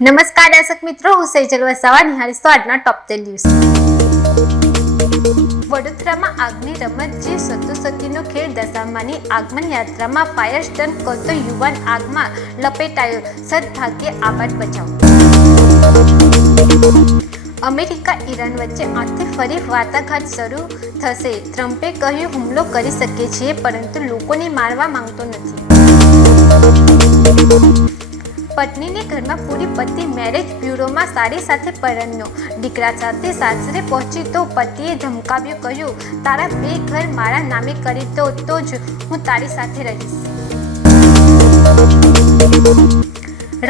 નમસ્કાર દર્શક મિત્રો, હું સેજલ વસાવા નિહાળીશ તો આજના ટોપ 10 ન્યૂઝ। વડોદરામાં આગની રમત જે સતોસતીનો ખેલ દશામાની આગમન યાત્રામાં ફાયર સ્ટન્ટ કરતો યુવાન આગમાં લપેટાયો, સદભાગ્યે આબાદ બચાવ। અમેરિકા ઈરાન વચ્ચે આજથી ફરી વાટાઘાટ શરૂ થશે। ટ્રમ્પે કહ્યું, હુમલો કરી શકીએ છીએ પરંતુ લોકોને મારવા માંગતો નથી। પત્નીને ઘરમાં પૂરી પતિ મેરેજ બ્યુરોમાં સાડી સાથે પરણ્યો। દીકરા સાથે સાસરે પહોંચી તો પતિએ ધમકાવ્યું, કહ્યું, તારા 2 ઘર મારા નામે કરી તો જ હું તારી સાથે રહીશ।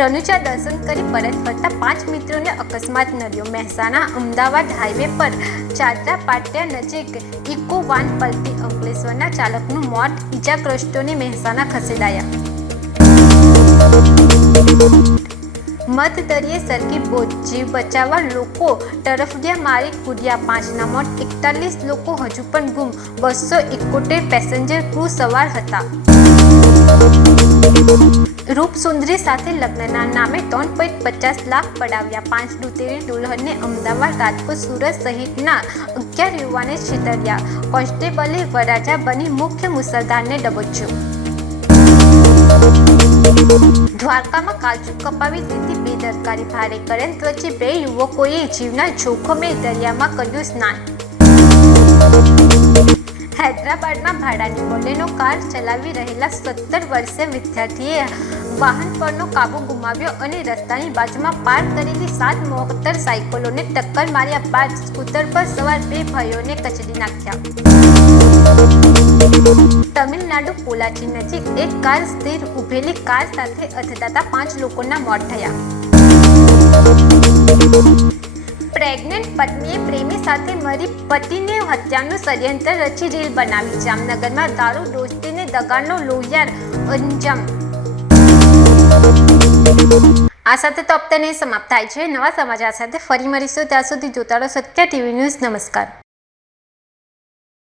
રણુજા દર્શન કરી પરત ફરતા 5 મિત્રોને અકસ્માત નડ્યો। મહેસાણા અમદાવાદ હાઈવે પર ચાદરા પાટિયા નજીક ઇકો વાન પલટી, અંકલેશ્વરના ચાલકનું મોત, ઇજાગ્રસ્તોને મહેસાણા ખસેડાયા। મધદરિયે સરકી બોટ, જીવ બચાવવા લોકો તરફડિયા મારી કૂદ્યા। 5ના મોત, 41 લોકો હજુ પણ ગુમ, 271 પેસેન્જર ક્રૂ સવાર હતા। રૂપસુંદરી સાથે લગ્નના નામે 3.50 લાખ પડાવ્યા। 5 લૂંટેરી દુલ્હનને અમદાવાદ, રાજકોટ, સુરત સહિતના 11 યુવાને છેતર્યા। કોન્સ્ટેબલે વરરાજા બની મુખ્ય મુસલધારને દબોચ્યો। દ્વારકામાં કાજુ કપાવી દીધી બેદરકારી, ભારે કરંટ વચ્ચે 2 યુવકોએ જીવના જોખમે દરિયામાં કર્યું સ્નાન। હૈદરાબાદમાં ભાડાની બોલેનો કાર ચલાવી રહેલા 17 વર્ષીય વિદ્યાર્થીએ વાહન પરનો કાબુ ગુમાવ્યો અને રસ્તાની બાજુમાં પાર્ક કરેલી 7 મોટરસાઇકલોને ટક્કર માર્યા બાદ સ્કૂટર પર સવાર 2 ભાઈઓને કચડી નાખ્યા। તમિલનાડુ પોલાચી નજીક એક કાર સ્થિર ઊભેલી કાર સાથે અથડાતા 5 લોકોના મોત થયા। પ્રેગ્નન્ટ પત્નીએ પ્રેમી સાથે મરી પતિને હત્યાનું ષડયંત્ર રચી રીલ બનાવી। જામનગરમાં દારૂ દોસ્તીને દગાનો લોહિયાર અંજામ। આ સાથે ટોપ 10 સમાપ્ત થાય છે। નવા સમાચાર સાથે ફરી મળીશું, ત્યાં સુધી જોતા રહો સત્ય ટીવી ન્યૂઝ। નમસ્કાર।